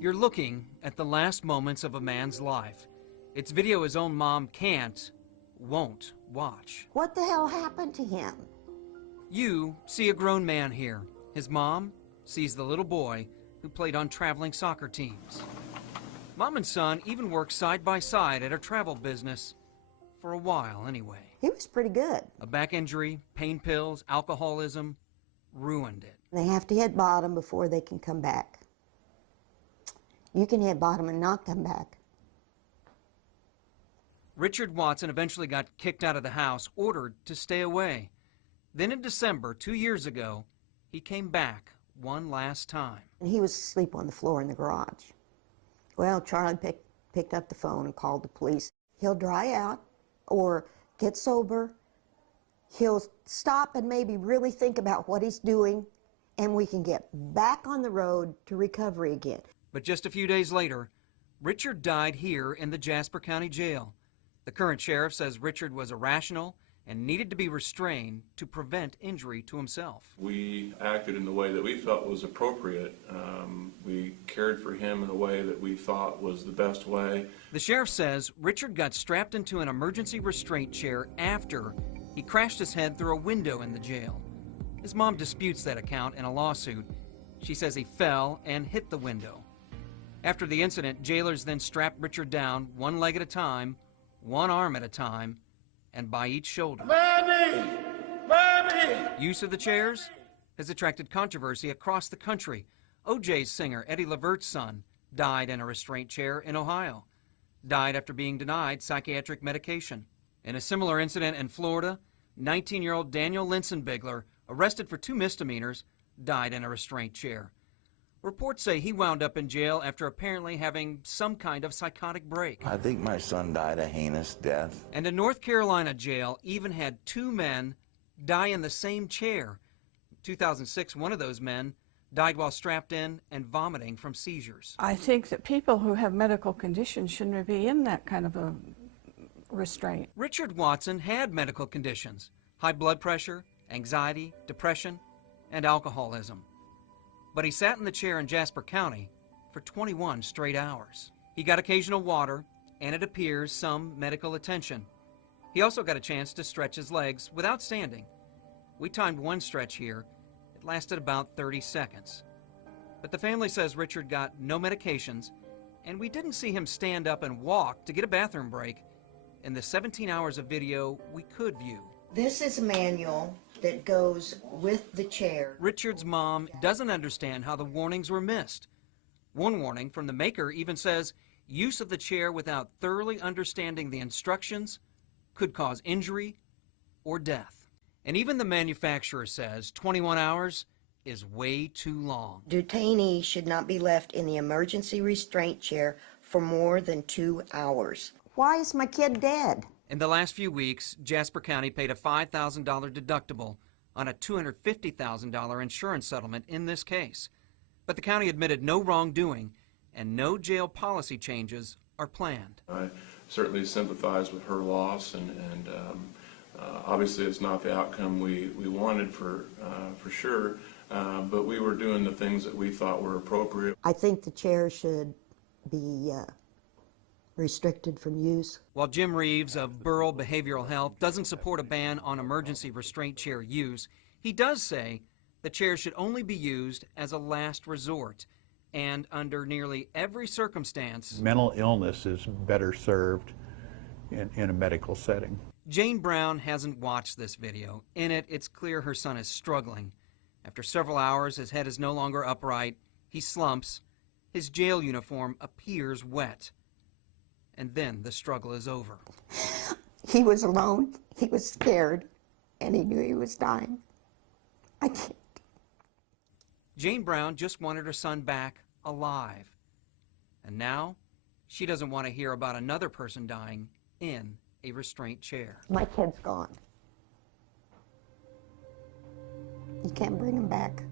You're looking at the last moments of a man's life. It's video his own mom won't watch. What the hell happened to him? You see a grown man here. His mom sees the little boy who played on traveling soccer teams. Mom and son even worked side by side at a travel business, for a while anyway. He was pretty good. A back injury, pain pills, alcoholism ruined it. They have to hit bottom before they can come back. You can hit bottom and not come back. Richard Watson eventually got kicked out of the house, ordered to stay away. Then in December, 2 years ago, he came back one last time. And he was asleep on the floor in the garage. Well, Charlie picked up the phone and called the police. He'll dry out or get sober. He'll stop and maybe really think about what he's doing, and we can get back on the road to recovery again. But just a few days later, Richard died here in the Jasper County Jail. The current sheriff says Richard was irrational and needed to be restrained to prevent injury to himself. We acted in the way that we felt was appropriate. We cared for him in a way that we thought was the best way. The sheriff says Richard got strapped into an emergency restraint chair after he crashed his head through a window in the jail. His mom disputes that account in a lawsuit. She says he fell and hit the window. After the incident, jailers then strapped Richard down one leg at a time, one arm at a time, and by each shoulder. Mommy! Mommy! Use of the chairs has attracted controversy across the country. OJ's singer Eddie Levert's son died in a restraint chair in Ohio. Died after being denied psychiatric medication. In a similar incident in Florida, 19-year-old Daniel Linsenbigler, arrested for 2 misdemeanors, died in a restraint chair. Reports say he wound up in jail after apparently having some kind of psychotic break. I think my son died a heinous death. And a North Carolina jail even had 2 men die in the same chair. In 2006, one of those men died while strapped in and vomiting from seizures. I think that people who have medical conditions shouldn't be in that kind of a restraint. Richard Watson had medical conditions: high blood pressure, anxiety, depression, and alcoholism. But he sat in the chair in Jasper County for 21 straight hours. He got occasional water, and it appears some medical attention. He also got a chance to stretch his legs without standing. We timed one stretch here. It lasted about 30 seconds. But the family says Richard got no medications, and we didn't see him stand up and walk to get a bathroom break in the 17 hours of video we could view. This is a manual that goes with the chair. Richard's mom doesn't understand how the warnings were missed. One warning from the maker even says use of the chair without thoroughly understanding the instructions could cause injury or death. And even the manufacturer says 21 hours is way too long. Detainees should not be left in the emergency restraint chair for more than 2 hours. Why is my kid dead? In the last few weeks, Jasper County paid a $5,000 deductible on a $250,000 insurance settlement in this case. But the county admitted no wrongdoing and no jail policy changes are planned. I certainly sympathize with her loss, and obviously it's not the outcome we wanted for sure, but we were doing the things that we thought were appropriate. I think the chair should be restricted from use. While Jim Reeves of Burrell Behavioral Health doesn't support a ban on emergency restraint chair use, he does say the chair should only be used as a last resort and under nearly every circumstance. Mental illness is better served in a medical setting. Jane Brown hasn't watched this video. In it, it's clear her son is struggling. After several hours, his head is no longer upright. He slumps. His jail uniform appears wet. And then the struggle is over. He was alone, he was scared, and he knew he was dying. I can't. Jane Brown just wanted her son back alive. And now, she doesn't want to hear about another person dying in a restraint chair. My kid's gone. You can't bring him back.